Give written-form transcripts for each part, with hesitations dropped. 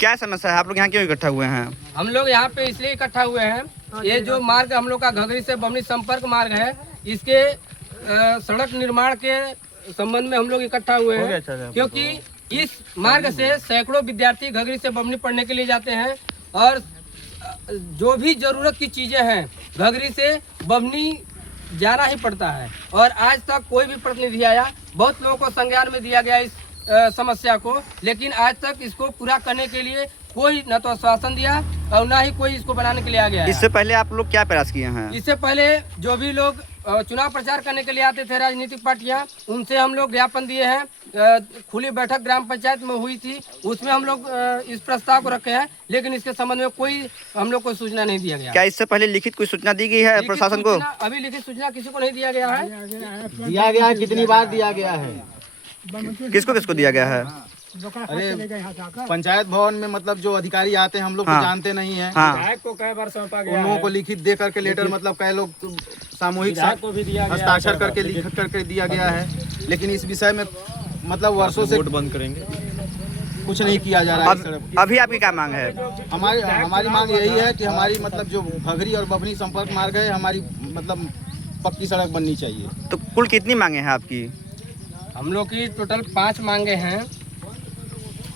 क्या समस्या है, आप लोग यहाँ क्यों इकट्ठा हुए हैं? हम लोग यहाँ पे इसलिए इकट्ठा हुए हैं, ये जो मार्ग हम लोग का घघरी से बमनी संपर्क मार्ग है, इसके सड़क निर्माण के संबंध में हम लोग इकट्ठा हुए हैं, क्योंकि इस मार्ग से सैकड़ों विद्यार्थी घघरी से बमनी पढ़ने के लिए जाते हैं और जो भी जरूरत की चीजें हैं घघरी से बमनी जाना ही पड़ता है। और आज तक कोई भी प्रतिनिधि आया, बहुत लोगों को संज्ञान में दिया गया इस समस्या को, लेकिन आज तक इसको पूरा करने के लिए कोई न तो आश्वासन दिया और न ही कोई इसको बनाने के लिए आ गया है। इससे पहले आप लोग क्या प्रयास किए हैं? इससे पहले जो भी लोग चुनाव प्रचार करने के लिए आते थे राजनीतिक पार्टियां, उनसे हम लोग ज्ञापन दिए हैं। खुली बैठक ग्राम पंचायत में हुई थी, उसमें हम लोग इस प्रस्ताव को रखे हैं, लेकिन इसके संबंध में कोई हम लोग को सूचना नहीं दिया गया। क्या इससे पहले लिखित कोई सूचना दी गई है प्रशासन को? अभी लिखित सूचना किसी को नहीं दिया गया है। दिया गया है, कितनी बार दिया गया है? किसको किसको दिया गया है? अरे पंचायत भवन में मतलब जो अधिकारी आते हैं हम लोग तो जानते नहीं है। हाँ, को कई बार सौंपा उन लोगों को लिखित दे करके लेटर मतलब कई लोग सामूहिक हस्ताक्षर करके लिख करके दिया गया है, लेकिन इस विषय में मतलब वर्षों से बंद करेंगे, कुछ नहीं किया जा रहा है। अभी आपकी क्या मांग है? हमारी मांग यही है कि हमारी मतलब जो घघरी और बमनी संपर्क मार्ग है, हमारी मतलब पक्की सड़क बननी चाहिए। तो कुल कितनी मांगे हैं आपकी? हम लोग की टोटल 5 मांगे हैं।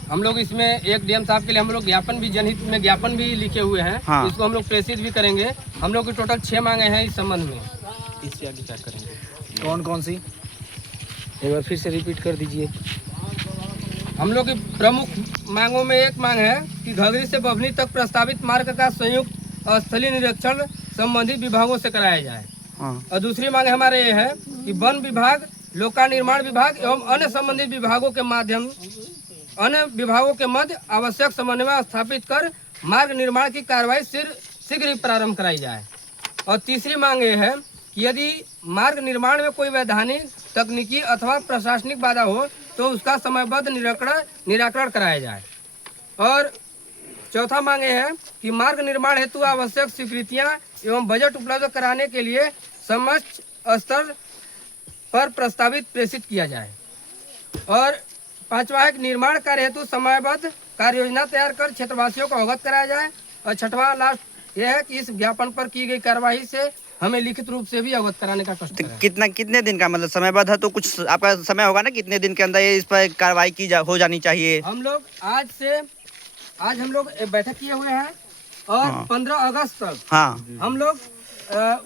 हम लोग इसमें एक डीएम साहब के लिए हम लोग ज्ञापन भी, जनहित में ज्ञापन भी लिखे हुए हैं। हाँ। इसको हम लोग प्रेषित भी करेंगे। हम लोग की टोटल 6 मांगे हैं इस संबंध में। इससे आगे क्या करेंगे? कौन कौन सी, एक बार फिर से रिपीट कर दीजिए। हम लोग की प्रमुख मांगों में एक मांग है कि घघरी से बभनी तक प्रस्तावित मार्ग का संयुक्त स्थलीय निरीक्षण संबंधित विभागों से कराया जाए। हाँ। और दूसरी मांग हमारे ये है कि वन विभाग, लोका निर्माण विभाग एवं अन्य संबंधित विभागों के माध्यम मध्य आवश्यक समन्वय स्थापित कर मार्ग निर्माण की कार्रवाई शीघ्र ही प्रारंभ कराई जाए। और तीसरी मांग ये है कि यदि मार्ग निर्माण में कोई वैधानिक, तकनीकी अथवा प्रशासनिक बाधा हो तो उसका समयबद्ध निराकरण कराया जाए। और चौथा मांग ये है कि मार्ग निर्माण हेतु आवश्यक स्वीकृतियां एवं बजट उपलब्ध कराने के लिए समस्त स्तर पर प्रस्तावित प्रेषित किया जाए। और पांचवा है कि निर्माण कार्य हेतु समयबद्ध कार्य योजना तैयार कर क्षेत्रवासियों को अवगत कराया जाए। और छठवां लास्ट यह है कि इस ज्ञापन पर की गई कार्यवाही से हमें लिखित रूप से भी अवगत कराने का कष्ट करें। कितने दिन का मतलब समयबद्ध है? तो कुछ आपका समय होगा ना, कितने दिन के अंदर ये इस पर कार्रवाई हो जानी चाहिए? हम लोग आज हम लोग एक बैठक किए हुए हैं और 15 अगस्त तक हम लोग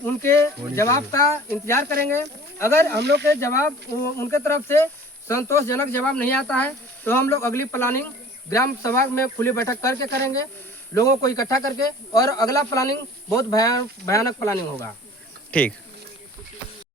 उनके जवाब का इंतजार करेंगे। अगर हम लोग के जवाब उनके तरफ से संतोषजनक जवाब नहीं आता है तो हम लोग अगली प्लानिंग ग्राम सभा में खुली बैठक करके करेंगे, लोगों को इकट्ठा करके, और अगला प्लानिंग बहुत भयानक प्लानिंग होगा। ठीक।